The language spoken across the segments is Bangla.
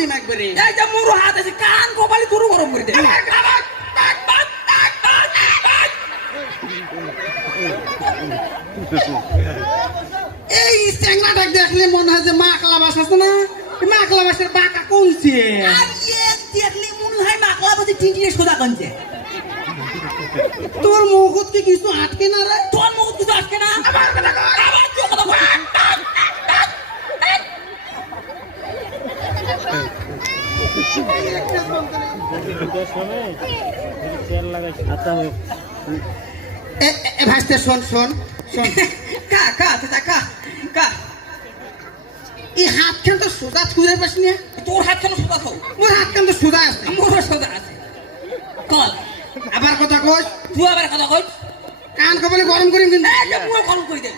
দিম একবারে এই যে মোর হাত আছে কান কপালে তোর গরম করে দে এই চ্যাংড়াটা দেখলে মনে হয় যে মাকলা বাস আছে না মাকলা বাসের বাঁকা কোনছে আর এক দেখলে মনে হয় মাকলা বসে টিটিয়ে সোজা কানছে তোর মুখত কি কিছু আটকে না রে তোর মুখ কিছু আটকে না আবার কথা কর আবার তুই কথা কর এ ভাইস্তে শোন শোন শোন কা কা চাচা কা কা এই হাত খেল তো সোজা ছুঁয়ে পাস না তোর হাত কেন সোজা খাও মোর হাত কেন তো সোজা আছে মোর সোজা আছে কল আবার কথা কই তুই আবার কথা কই কান কপালে গরম করিম কিন্তু এই পুরো গরম করে দে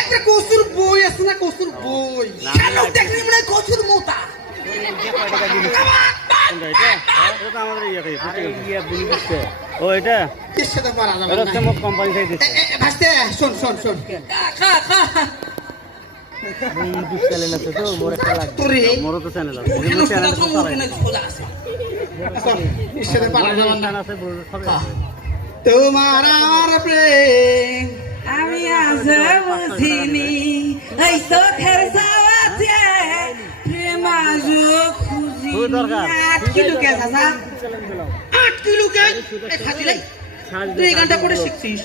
একটা কসুর বই আছে না কসুর বই কেন দেখলি মনে হয় কচুর মোতা এর সাথে পারা যাবে না ভাইস্তে শোন শোন শোন খা খা তোরে কেন সোজা খাও মোর কেন সোজা আছে এর সাথে পারা যাবে না তোমার আমার প্রেম আমি আজ বুঝিনি এই চোখের সাওয়াতে প্রেম আজ খুঁজিনি 8 কিলো কে চাচা 8 কিলো কে এই খাতি লাই তুই এই গানটা করে শিখছিস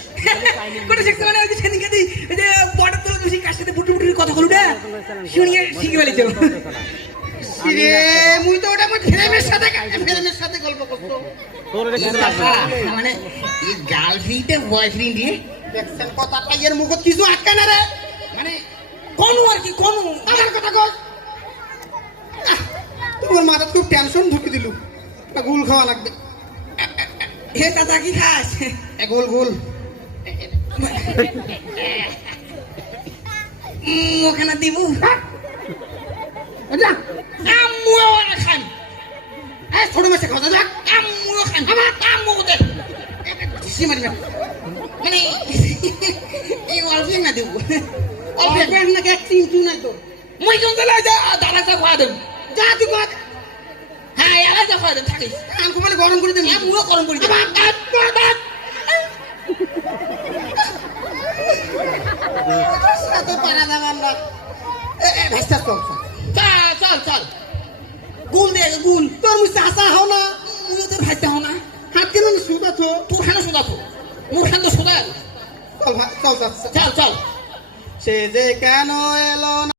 কোন শিখতে মানে ওই যে সেদিনকে তুই এই যে বড় তোর বেশি কার সাথে বুটু বুটুর কথা বলু না শুনিয়ে শিখে ফেলেছো রে মুই তো ওটা মই ফ্রেমের সাথে গল্প করতো মানে এই গার্লফ্রেন্ড বয়ফ্রেন্ড দিয়ে দেখছেন কথা পাইয়ের মুখত কিছু আটকা না রে মানে কোন আর কি কোন আমার কথা কই তোমার মাথা খুব টেনশন ঢুকে দিলু গুল খাওয়া লাগবে হে চাচা কি খাস গোল গোল ওখানে দিব যা আম্মুও খান এই ছোট মেসে খাওয়া যা আম্মুও খান আমার আম্মু দে সীমারি না মানে এই অল্প না দেব অল্প না কে চিন্তা নাই তো মই কোন দলা যা দাদা কা খাওয়া দেব যা তুই কর হ্যাঁ এলা যা খাওয়া দেব থাকিস কান কোপালে গরম করে দেন আম্মুও গরম করে দেব সাথে পারা যাবার না এ ভাইস্তা তো চল চল চল গুল দে গুল তোর মুছে আসা হও না মুই তো ভাইতে হও না হাত কেন সুদা তো তোর খানো সোদা তো মোর খান তো সোদা চল চল চল চল সে যে কেন এলো না